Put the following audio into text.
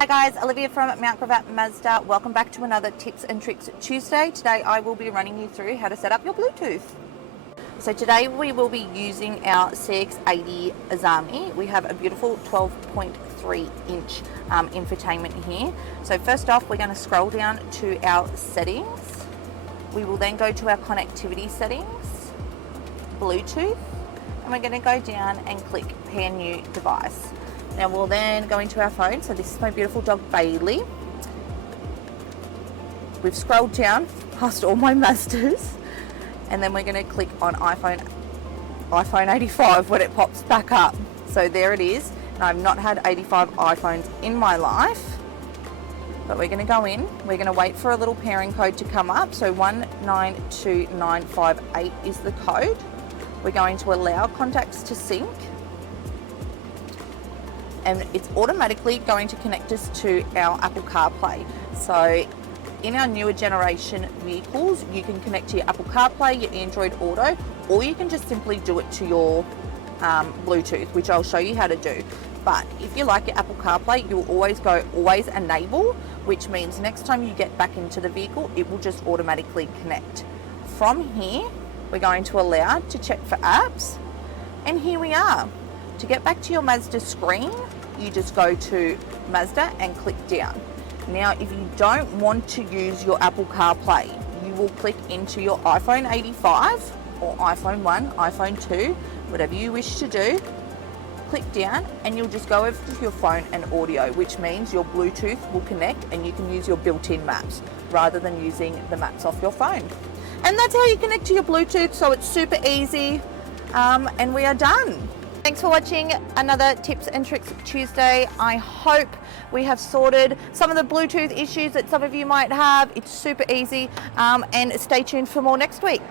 Hi guys, Olivia from Mount Gravatt Mazda. Welcome back to another Tips and Tricks Tuesday. Today I will be running you through how to set up your Bluetooth. So today we will be using our CX80 Azami. We have a beautiful 12.3 inch infotainment here. So first off, we're going to scroll down to our settings. We will then go to our connectivity settings, Bluetooth, and we're going to go down and click pair new device. Now we'll then go into our phone. So this is my beautiful dog Bailey. We've scrolled down past all my Mazdas, and then we're going to click on iPhone 85 when it pops back up. So there it is. And I've not had 85 iPhones in my life, but we're going to go in. We're going to wait for a little pairing code to come up. So 192958 is the code. We're going to allow contacts to sync, and it's automatically going to connect us to our Apple CarPlay. So in our newer generation vehicles, you can connect to your Apple CarPlay, your Android Auto, or you can just simply do it to your Bluetooth, which I'll show you how to do. But if you like your Apple CarPlay, you'll always go always enable, which means next time you get back into the vehicle, it will just automatically connect. From here, we're going to allow to check for apps, and here we are. To get back to your Mazda screen, you just go to Mazda and click down. Now, if you don't want to use your Apple CarPlay, you will click into your iPhone 85 or iPhone 1, iPhone 2, whatever you wish to do. Click down and you'll just go over to your phone and audio, which means your Bluetooth will connect and you can use your built-in maps rather than using the maps off your phone. And that's how you connect to your Bluetooth, so it's super easy, and we are done. Thanks for watching another Tips and Tricks Tuesday. I hope we have sorted some of the Bluetooth issues that some of you might have. It's super easy, and stay tuned for more next week.